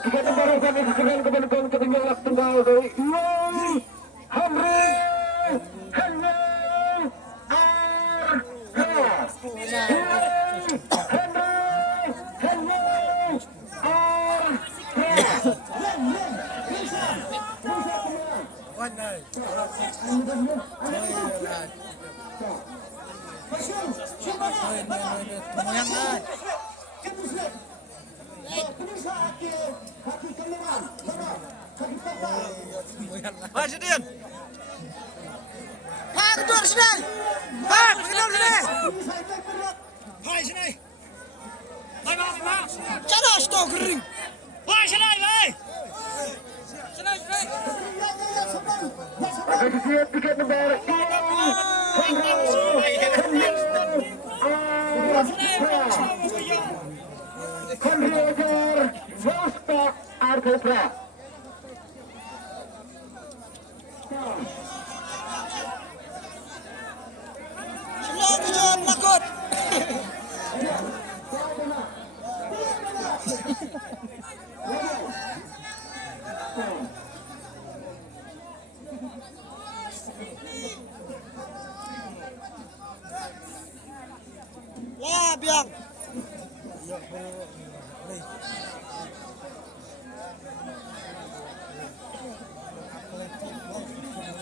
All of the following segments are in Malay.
Tiga tentara kami diserahkan kepada kawan ketinggalan tunggal dari Hamri Henry Presiden. Pak keluar sini. Pak keluar sini. Hai sini. Hai pak. Cara stok kering. Hai sini hai. Sini sini. Ada disiap tiket nomor 2. Konriager Vostok Argopra. Selamat jalan lakot. Wah, biang.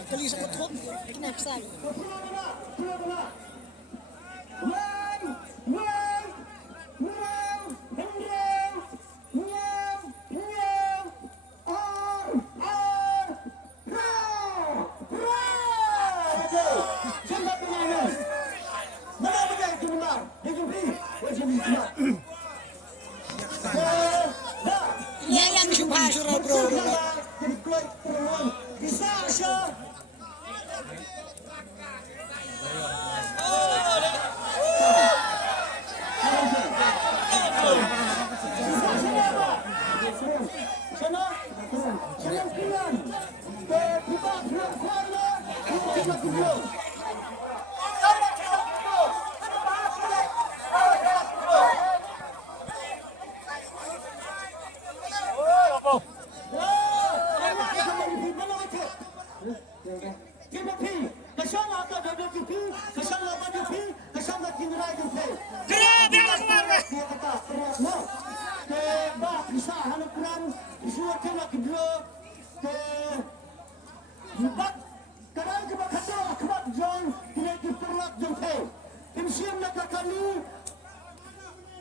Kali sakit kok, kena kesal. Yang subhan surah bro. Bisa Asya.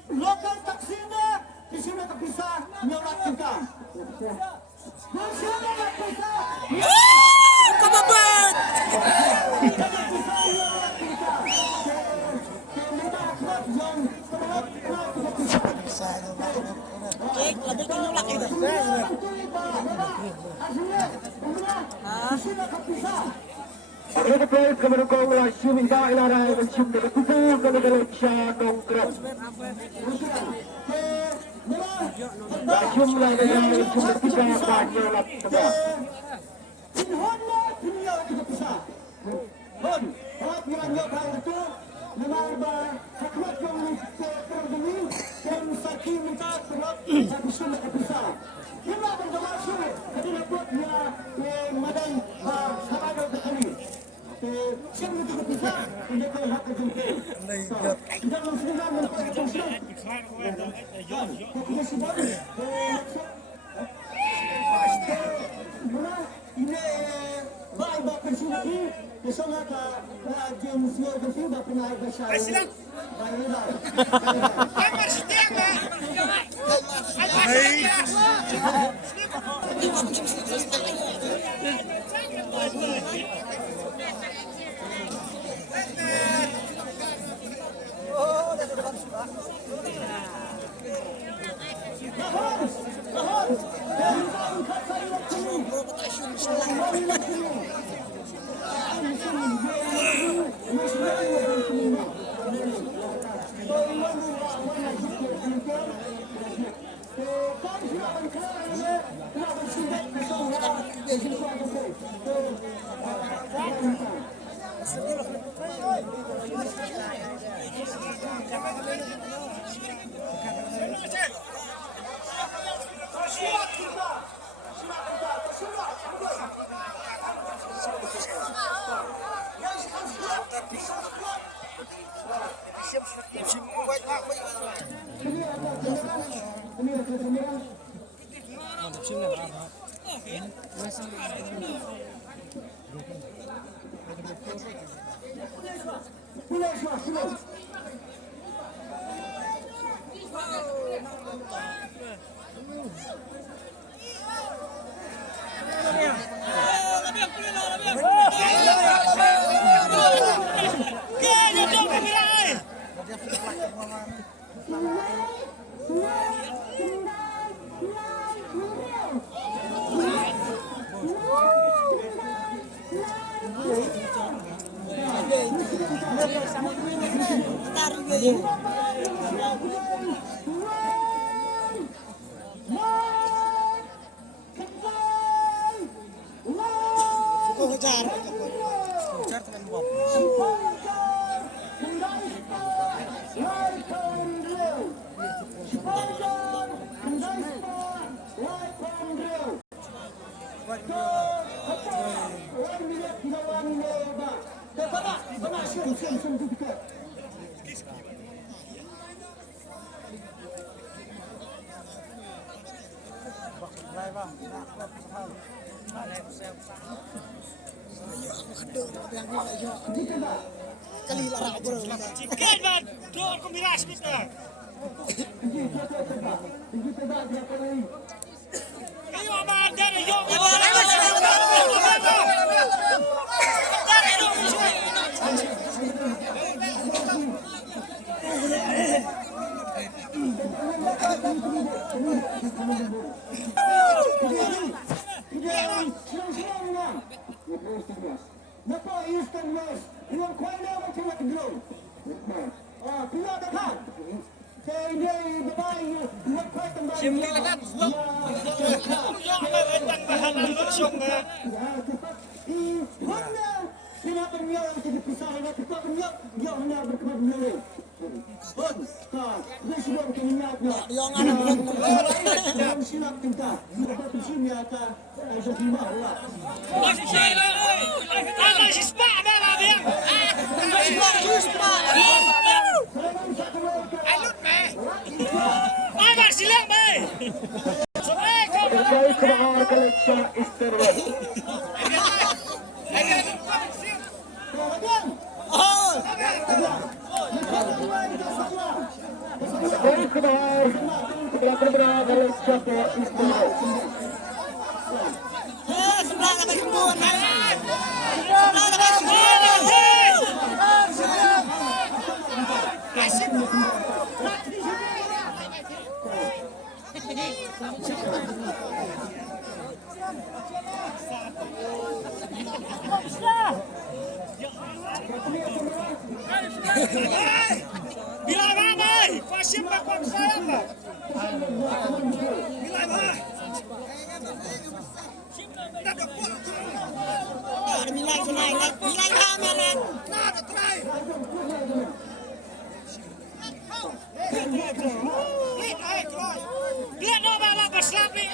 Lokal taksina di sini tak bisa nyolat kita. Kebebat. Lebih nyolak itu. Ada pemain kemenukung langsung minta ilarai mencium dari kupu kalau Syah Konkret. Langsung lagi yang mencium kita banyak lap sebab. Inhonlah dunia kita bisa. Hon, awak menganggap hal itu mengarba hikmat yang terdiri dan saking minta sebab satu sunnah bisa. Kita berdoa ketika buatnya madai sabado sekali. Siapa itu bisa untuk hak kejumpa. Kita mesti ini baik bapak sini kesana ke wajib muslim berfirman pernah bersama. Baiklah. Kamar setiap Kan doon ko miras kita. Ayo aman dari yo. Napa East and West, iwan kuai na macam nak grow. Pila dekat. Kaya babai iwan kuai tambah. Simple dekat. Yo aman rentang bahan lutsong na. Honda kenapa dia jadi pisah nak kita punya dia hendak berkembang dulu. Hon, dia sudah berkenyatnya. Dia ngana silap kita. Dapat sini akan ada lima lah. Masih saya. Ada sispa mana dia? Sispa. Alut me. Ada silap me. Terbaik kebanggaan Kalesha Isterwell. Terbaik kebanggaan sebelah Kalesha Isterwell. Sebelah kami sembuh. Bila mana? Fasim bakwan saya apa? Bila mana? Milai tunai, milai kami. Nada try. Dia nak bawa berslap ni.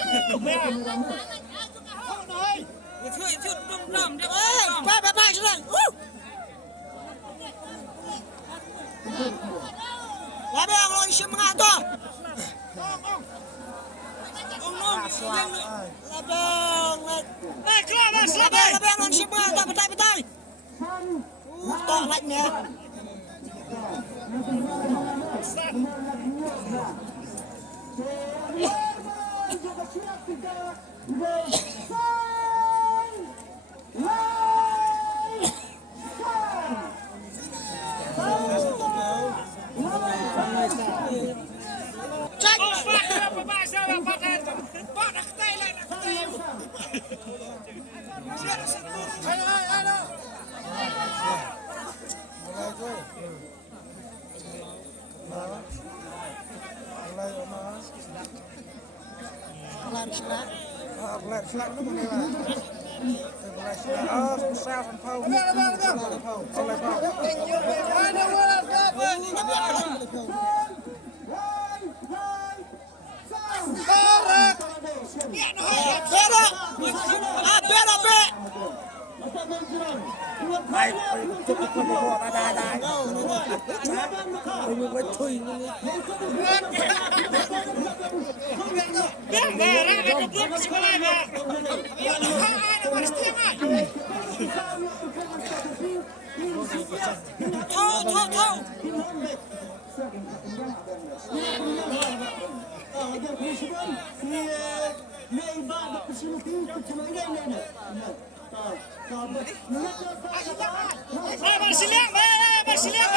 Itu dum dia. Bye sudah. Labang lo isi mengatur. Labang. Keluar berslap. Labang lo isi mengatur betul. Tak like ni. Selak tu mana lah? Oh, susah sampai. Oleh Thâu. Bersilang. Bersilang.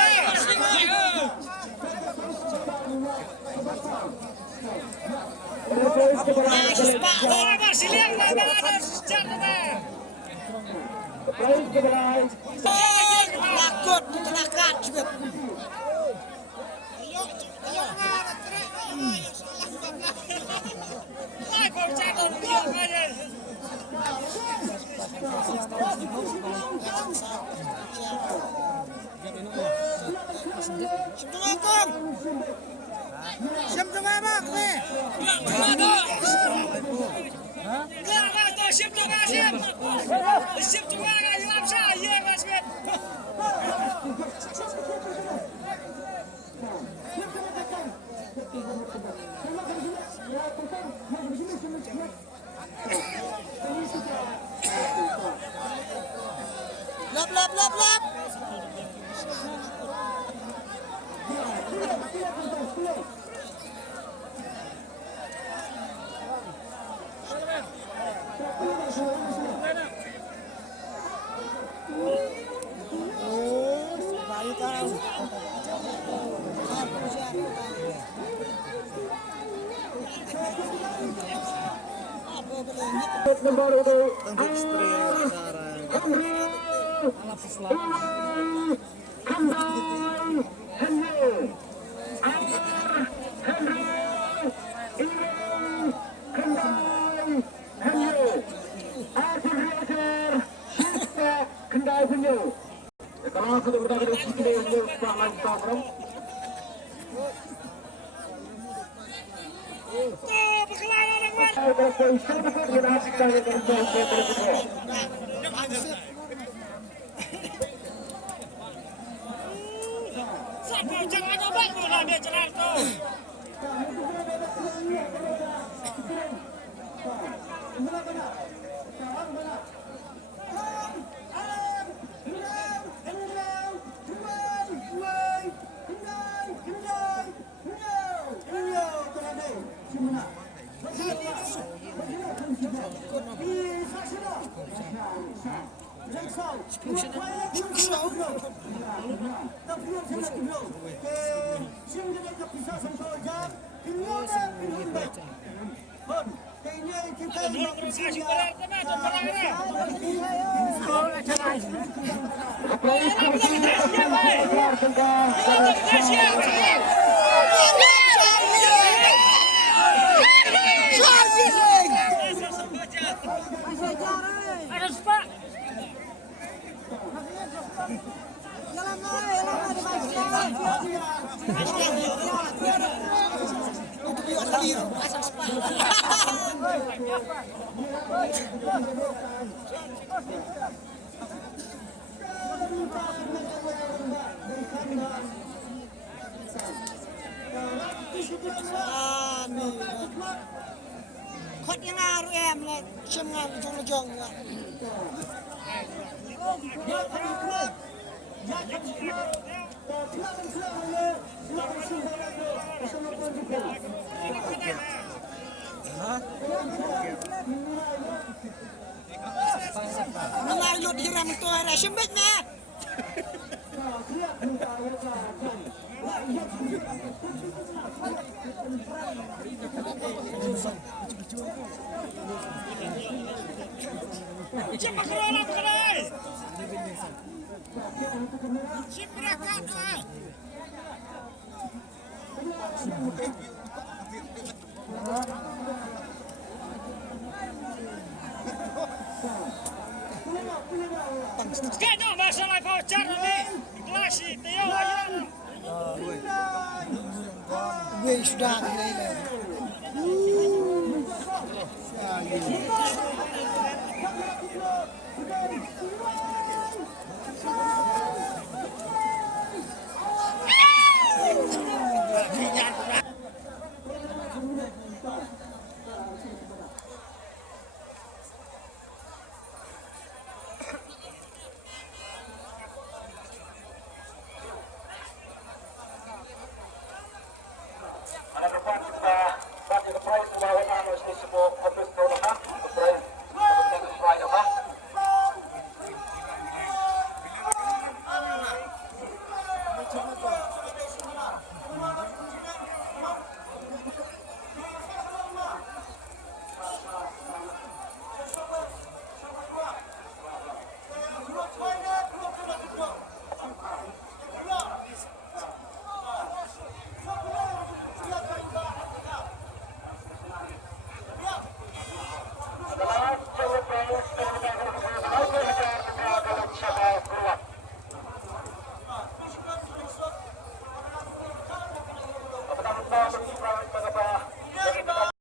Lakut telakat juga. Assalamualaikum. Siap tengah mak ni. Lap. Nomor itu kalau sudah berada di sini untuk Instagram. Jangan coba mula dia jalan tu. Khat yang aru em là chim ngang jong nữa. Ngai lột hiram tu ada sembet na. Cepat kerolah kerai. Ciprakat. Kena masalah voucher ni. Klasi Tio aja. Gue sudah ni.